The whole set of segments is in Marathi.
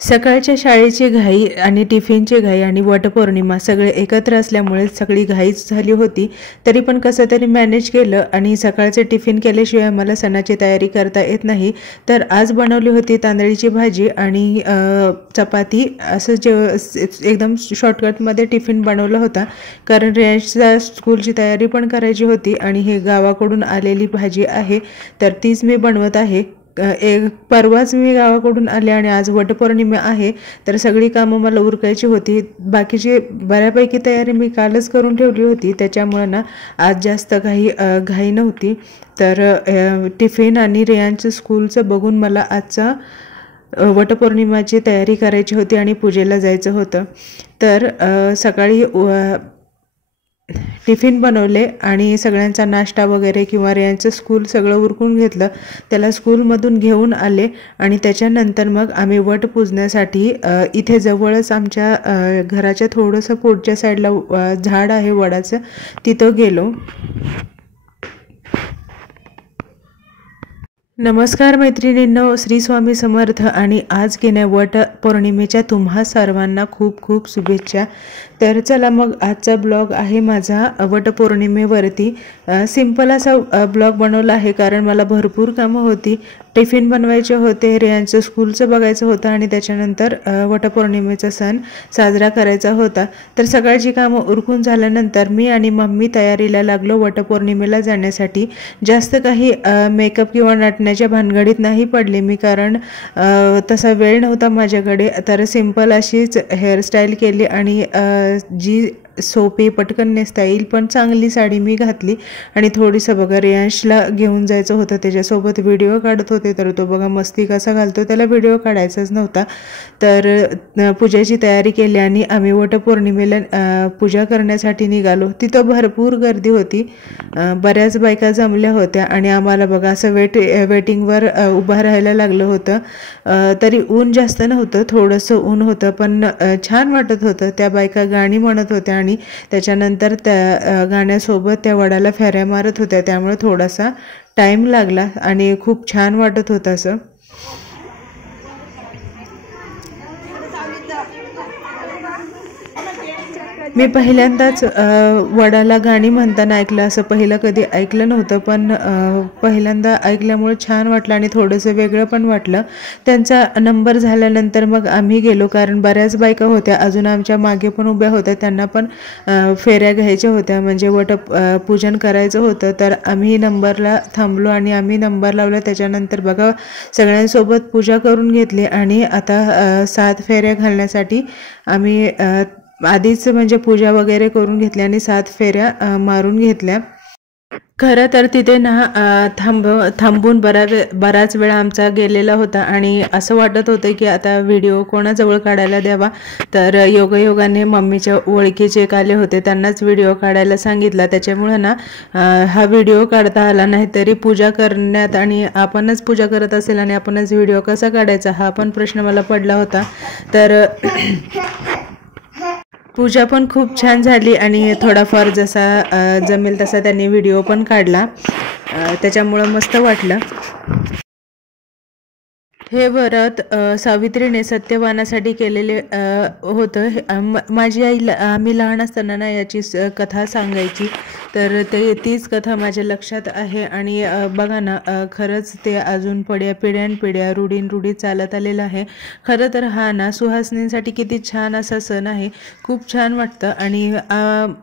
सकाळच्या शाळेची घाई आणि टिफिनची घाई आणि वटपौर्णिमा सगळे एकत्र असल्यामुळे सगळी घाईच झाली होती. तरी पण कसं तरी मॅनेज केलं आणि सकाळचे टिफिन केल्याशिवाय मला सणाची तयारी करता येत नाही. तर आज बनवली होती तांदळीची भाजी आणि चपाती. असं एकदम शॉर्टकटमध्ये टिफिन बनवला होता, कारण रेंजच्या स्कूलची तयारी पण करायची होती आणि हे गावाकडून आलेली भाजी आहे, तर तीच मी बनवत आहे. परवाच मी गावाकडून आले आणि आज वटपौर्णिमा आहे, तर सगळी कामं मला उरकायची होती. बाकीची बऱ्यापैकी तयारी मी कालच करून ठेवली होती, त्याच्यामुळं ना आज जास्त घाई नव्हती. तर टिफिन आणि रेयांचं स्कूलचं बघून मला आजचा वटपौर्णिमाची तयारी करायची होती आणि पूजेला जायचं होतं. तर सकाळी टिफिन बनवले आणि सगळ्यांचा नाश्ता वगैरे किंवा रेयांचं स्कूल सगळं उरकून घेतलं. त्याला स्कूलमधून घेऊन आले आणि त्याच्यानंतर मग आम्ही वट पूजण्यासाठी इथे जवळच आमच्या घराच्या थोडंसं पुढच्या साईडला झाड आहे वडाचं, तिथं गेलो. नमस्कार मैत्रिणींनो, श्री स्वामी समर्थ. आणि आज गेल्या वट पौर्णिमेच्या तुम्हा सर्वांना खूप खूप शुभेच्छा. तर चला मग आजचा ब्लॉग आहे माझा वटपौर्णिमेवरती. सिंपल असा ब्लॉग बनवला आहे, कारण मला भरपूर कामं होती. टिफिन बनवायचे होते, रेयांचं स्कूलचं बघायचं होतं आणि त्याच्यानंतर वटपौर्णिमेचा सण साजरा करायचा होता. तर सकाळची कामं उरकून झाल्यानंतर मी आणि मम्मी तयारीला लागलो वटपौर्णिमेला जाण्यासाठी. जास्त काही मेकअप किंवा नटण्याच्या भानगडीत नाही पडले मी, कारण तसा वेळ नव्हता माझ्याकडे. तर सिंपल अशीच हेअरस्टाईल केली आणि जी सोपी पटकन नेसता येईल पण चांगली साडी मी घातली आणि थोडीसं बघा रेयांशला घेऊन जायचं होतं, त्याच्यासोबत व्हिडिओ काढत होते. तर तो बघा मस्ती कसा घालतो, त्याला व्हिडिओ काढायचाच नव्हता. तर पूजेची तयारी केली आणि आम्ही वटपौर्णिमेला पूजा करण्यासाठी निघालो. तिथं भरपूर गर्दी होती, बऱ्याच बायका जमल्या होत्या आणि आम्हाला बघा असं वेटिंगवर उभं राहायला लागलं होतं. तरी ऊन जास्त नव्हतं, थोडंसं ऊन होतं, पण छान वाटत होतं. त्या बायका गाणी म्हणत होत्या आणि त्याच्यानंतर त्या गाण्यासोबत त्या वडाला फेऱ्या मारत होत्या, त्यामुळे थोडासा टाईम लागला आणि खूप छान वाटत होतं असं. मी पहिल्यांदाच वडाला गाणी म्हणताना ऐकलं, असं पहिलं कधी ऐकलं नव्हतं, पण पहिल्यांदा ऐकल्यामुळे छान वाटलं आणि थोडंसं वेगळं पण वाटलं. त्यांचा नंबर झाल्यानंतर मग आम्ही गेलो, कारण बऱ्याच बायका होत्या अजून आमच्या मागे पण उभ्या होत्या, त्यांना पण फेऱ्या घ्यायच्या होत्या, म्हणजे पूजन करायचं होतं. तर आम्ही नंबरला थांबलो आणि आम्ही नंबर लावला. त्याच्यानंतर बघा सगळ्यांसोबत पूजा करून घेतली आणि आता 7 फेऱ्या घालण्यासाठी आम्ही आधीच म्हणजे पूजा वगैरे करून घेतली आणि 7 फेऱ्या मारून घेतल्या. खरं तर तिथे ना थांबून बराच वेळ आमचा गेलेला होता आणि असं वाटत होतं की आता व्हिडिओ कोणाजवळ काढायला द्यावा. तर योगायोगाने मम्मीच्या ओळखीचे एक आले होते, त्यांनाच व्हिडिओ काढायला सांगितला. त्याच्यामुळे ना हा व्हिडिओ काढता आला नाही. तरी पूजा करण्यात आणि आपणच पूजा करत असेल आणि आपणच व्हिडिओ कसा काढायचा हा पण प्रश्न मला पडला होता. तर पूजा पण खूप छान झाली आणि थोडाफार जसा जमेल तसा त्यांनी व्हिडिओ पण काढला, त्याच्यामुळं मस्त वाटलं. हे व्रत सावित्रीने सत्यवानासाठी केलेले होतं. माझी आई आम्ही लहान असताना ना याची कथा सांगायची, तर तीच कथा माझ्या लक्षात आहे. आणि बघा ना खरंच ते अजून पिढ्यानपिढ्या रूढी चालत आलेलं आहे. खरं तर हा ना सुहासिनींसाठी किती छान असा सण आहे, खूप छान वाटतं. आणि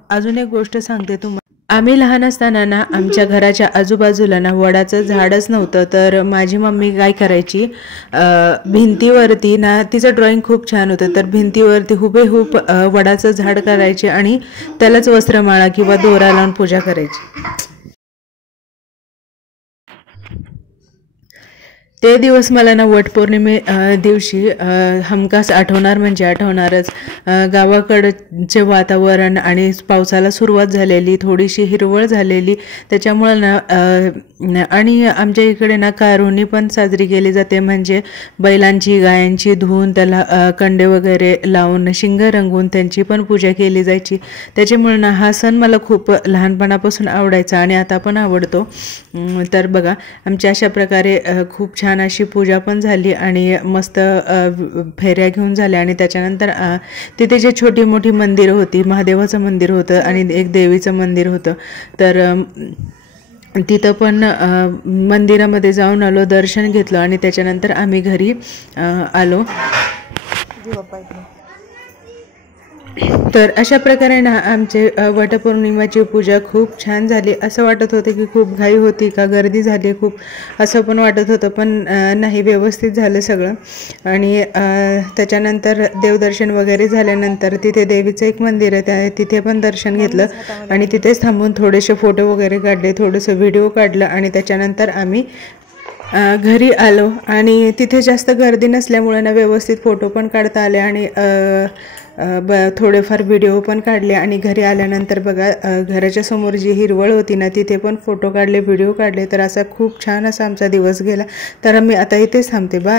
अजून एक गोष्ट सांगते तुम्हाला. आम्ही लहान असताना ना आमच्या घराच्या आजूबाजूला ना वडाचं झाडच नव्हतं. तर माझी मम्मी काय करायची, भिंतीवरती ना तिचं ड्रॉइंग खूप छान होतं, तर भिंतीवरती हुबेहूब वडाचं झाड करायचे आणि त्यालाच वस्त्रमाळा किंवा दोरा लावून पूजा करायची. ते दिवस मला ना वटपौर्णिमे दिवशी हमखास आठवणार म्हणजे आठवणारच. गावाकडचे वातावरण आणि पावसाला सुरुवात झालेली, थोडीशी हिरवळ झालेली, त्याच्यामुळं ना आणि आमच्या इकडे ना कारुणी पण साजरी केली जाते, म्हणजे बैलांची गायांची धुवून त्याला कंडे वगैरे लावून शिंग रंगवून त्यांची पण पूजा केली जायची. त्याच्यामुळे ना हा सण मला खूप लहानपणापासून आवडायचा आणि आता पण आवडतो. तर बघा आमच्या अशा प्रकारे खूप छान छान अशी पूजा पण झाली आणि मस्त फेऱ्या घेऊन झाल्या आणि त्याच्यानंतर तिथे जे छोटी मोठी मंदिरं होती, महादेवाचं मंदिर होतं आणि एक देवीचं मंदिर होतं, तर तिथं पण मंदिरामध्ये जाऊन आलो, दर्शन घेतलं आणि त्याच्यानंतर आम्ही घरी आलो. तर अशा प्रकारे ना आमचे वटपौर्णिमाची पूजा खूप छान झाली. असं वाटत होतं की खूप घाई होती का, गर्दी झाली खूप, असं पण वाटत होतं, पण नाही, व्यवस्थित झालं सगळं. आणि त्याच्यानंतर देवदर्शन वगैरे झाल्यानंतर तिथे देवीचं एक मंदिर आहे, तिथे पण दर्शन घेतलं आणि तिथेच थांबून थोडेसे फोटो वगैरे काढले, थोडंसं व्हिडिओ काढलं आणि त्याच्यानंतर आम्ही घरी आलो. आणि तिथे जास्त गर्दी नसल्यामुळे ना व्यवस्थित फोटो पण काढता आले आणि थोडेफार व्हिडिओ पण काढले. आणि घरी आल्यानंतर बघा, घराच्या समोर जी हिरवळ होती ना, तिथे पण फोटो काढले, व्हिडिओ काढले. तर असा खूप छान असा आमचा दिवस गेला. तर मी आता इथेच थांबते. बाय.